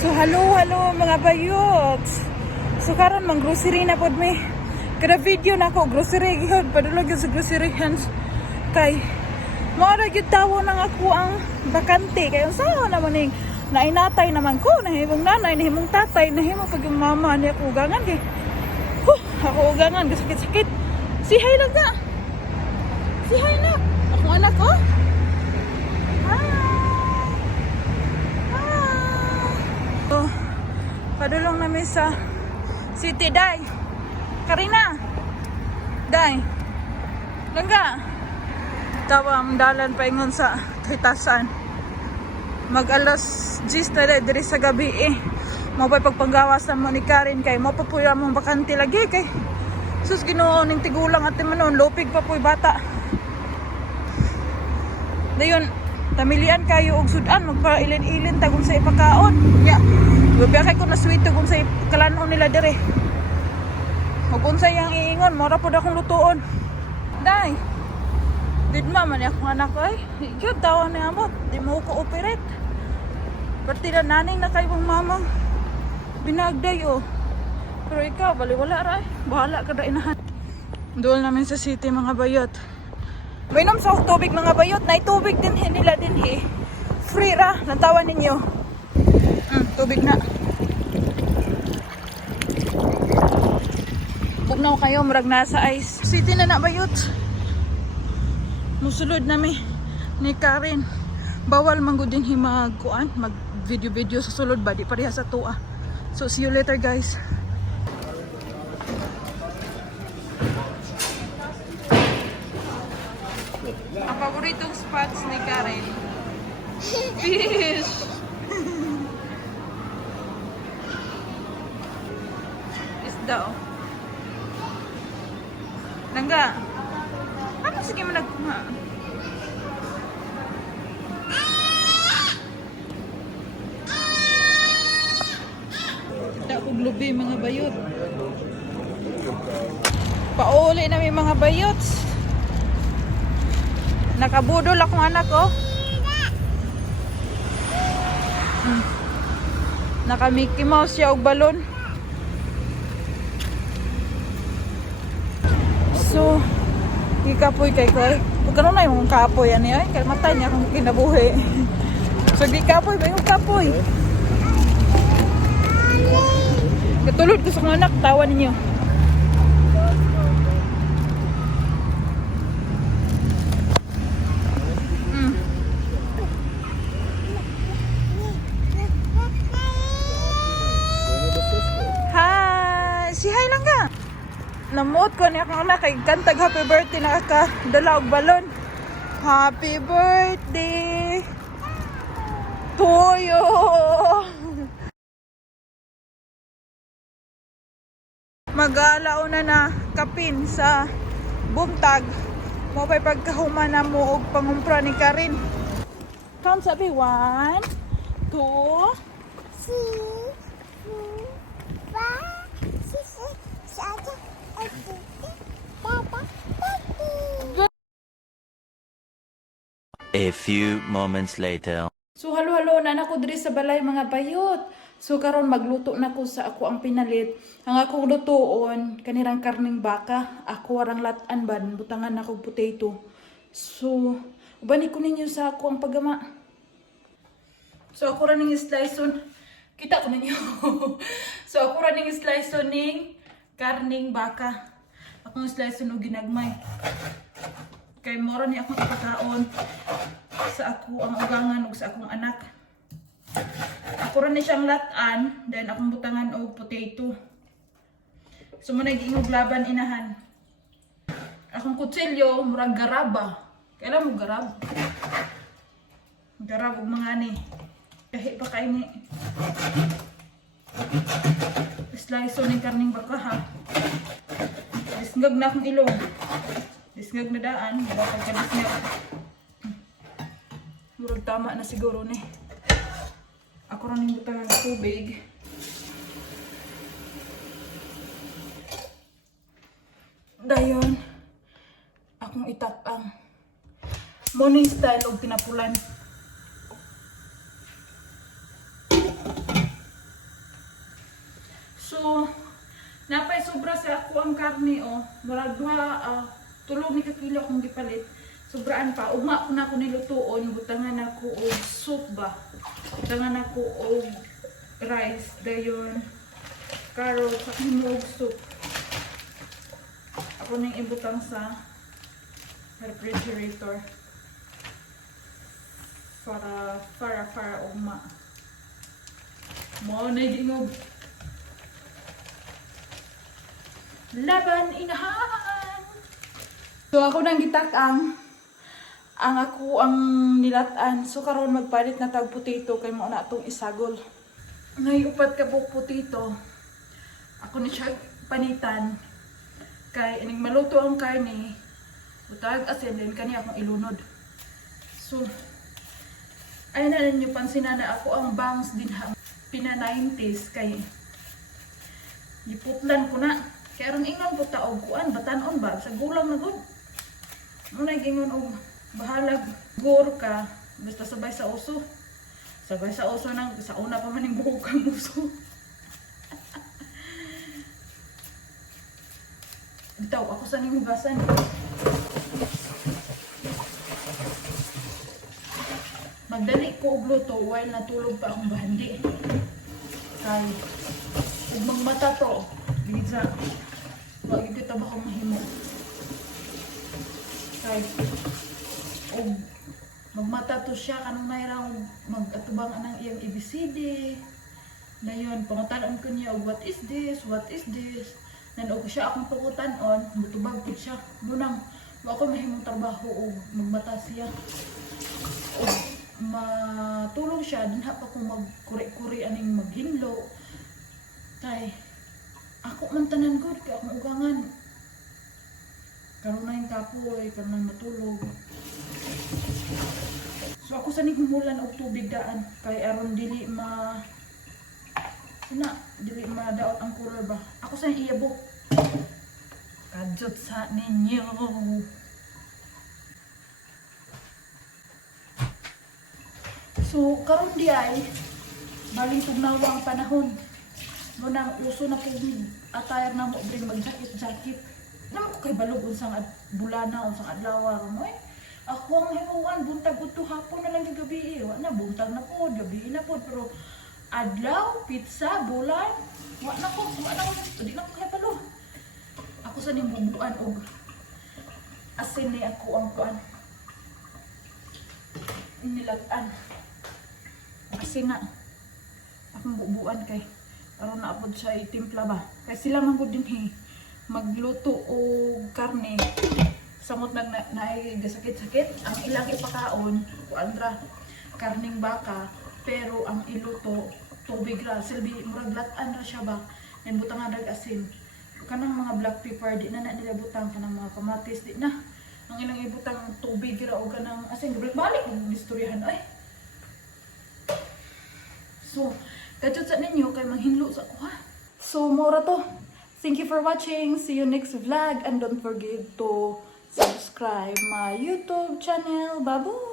So hello mga bayots. So karon mang grocery na pod me. Kada video na ako grocery gyud padulog sa grocery hands kay mao gyud tawo nang ako ang bakante kay unsa naman ning nainatay naman ko nahimong nanay nahimong tatay nahimong pag yung mama niya ko ugangan kay ako ugangan sakit-sakit. Si hi lang na. Si hi na. Ako anak ko. So, padulong namin sa city, day. Karina. Day. Langga. Tawang dalan pa ingon sa Titasan. Mag-alas 10 na diri sa gabi eh. Mapay pagpanggawasan mo ni Karin kay mo pa po yung bakante lagi kay sus Ginoo ning tigulang at manon lupig pa po bata. Dayon tamilian kayo og sudan magpailin-ilin tagong sa ipakaon. Ya. Biya kay ko na sweet kung sa kalanon nila dire. Ug unsay yang iingon mora pod akong lutuon. Day. Didma man akong anak ay. Gyud tawon ni amot, di mo ko operate. Perti na naning na kay mong mamang binagday oh. Pero ikaw baliwala ra. Bahala ka ra inahan. Doon namin sa city mga bayot. Mainom sa tubig mga bayot, na tubig din nila din free ra, nantawan ninyo. Tubig na. Bugnaw kayo, murag nasa ice. City na na bayot. Musulod nami ni Karin. Bawal manggudin magkuan, mag video sa sulod ba, di pareha sa tuwa. So see you later guys. Ang paboritong spots ni Karen. Fish! Isda oh. Nangga. Ano sige mo nagkuha? Isda kong lubi mga bayot. Pauli namin mga bayot. Nakabudol akong anak ko. Naka Mickey Mouse siya og balon. So, gikapoy kay ko. Kung gano'n na yung kapoy yan eh. Kaya matay niya akong kinabuhi. So, gikapoy ba yung kapoy? Katulad ko sa mga anak, tawa ninyo. Si hi lang ka. Namuot ko niya akong anak kay kantag happy birthday na ka dala og balon. Happy birthday to you. Mag-alaw na kapin sa buntag. Mo pay pagkahuman na mo og pangumpra ni Karin. Count sabi 1 2 A few moments later. So halo na nako diri sa balay mga bayot. So karon magluto na ko sa ako ang pinalit. Ang akong lutoon kanirang karning baka, ako arang latan ban butangan nako potato. So ubani ko ninyo sa ako ang pagama. So ako ra ning slice on. Kita ko ninyo. So ako ra ning slice on ning karning baka. Akong slice on og ginagmay. Kay moro ni akong ipakaon sa ako ang ugangan ug sa akong anak. Ako rin ni siyang latan, then akong butangan og potato. So muna giingog laban inahan. Akong kutsilyo murag garaba. Kailan mo garab? Garab og mga ni. Kahit pa kay ni. Slice ni karning baka ha. Disngag na akong ilong. Disngag na daan, bakal ka disngag. Murag tama na siguro ni. Ako rin yung butang ng tubig. Dayon, akong itapang morning style o pinapulan. sobra sa ako ang karne oh. Murag tulong ni kakilo akong gipalit. Sobraan pa. Ugma ko na ako nilutuon, butangan ako og soup ba. Butangan ako og rice dayon carrots sa hinog soup. Ako nang ibutang sa refrigerator para ugma. Mo na dingog. Laban inahan. So ako nang gitak-ang ang ako ang nilatan. So karon magpalit na tag potato kay mo na atong isagol. Ngay upat ka po potato. Ako ni siya panitan kay ining maluto ang karne. Butag asin din kani akong ilunod. So ay na ninyo pansinan na ako ang bangs din ha. Pina 90s kay giputlan ko na. Kaya ron ingon po taog kuan batanon ba sa gulang na gud. Muna gingon og bahalag gur ka basta sabay sa uso. Sabay sa uso nang sa una pa man ning buhok kang uso. Bitaw ako sa ning hugasan. Magdali ko og luto while natulog pa akong bahandi. Kay ug magmata to, biza. Wa gyud kita ba akong mahimo. Kay ug magmata to siya kanang mayroong mag-atubang anang iyang ABCD. Dayon pangutanon ko niya og what is this? Nanog siya akong pangutanon, mutubag ko siya. Munang wa ko mahimong trabaho og magmata siya. Og matulog siya dinha pa ko magkuri-kuri aning maghinlo. Kay ako man tanan gud kay akong ugangan. Karon na yung kapoy, karon na matulog. So ako sa humulan og tubig daan kay aron dili madaot ang cooler ba. Ako sa iyabo. Kadjot sa ninyo. So karon di ay baling tugnawa ang panahon. Munang uso na po attire na mo bring mag-jacket. Naman ko kay balog unsang bulana, unsang adlaw ron oy. Ako ang himuan buntag udto hapon na lang yung gabi. Wa na buntag na po, gabi na po pero adlaw, pizza, bulan, wa na ko di na ko kay balo. Ako sa nimbubuan og asin ni ako ang kuan. Nilatan. Asin na. Akong bubuan kay aron na apod siya itimpla ba. Kay sila man gud dinhi magluto og karne. Samot nag nagasakit-sakit ang ilang ipakaon kuandra karning baka pero ang iluto tubig ra silbi murag latan ra siya ba nen butangan dag asin kanang mga black pepper di na nila butang kanang mga kamatis di na ang ilang ibutang tubig ra o kanang asin balik ang istoryahan ay. So kadto sa ninyo kay manghinlo sa kuha. So mora to. Thank you for watching. See you next vlog and don't forget to subscribe my YouTube channel. Bye-bye!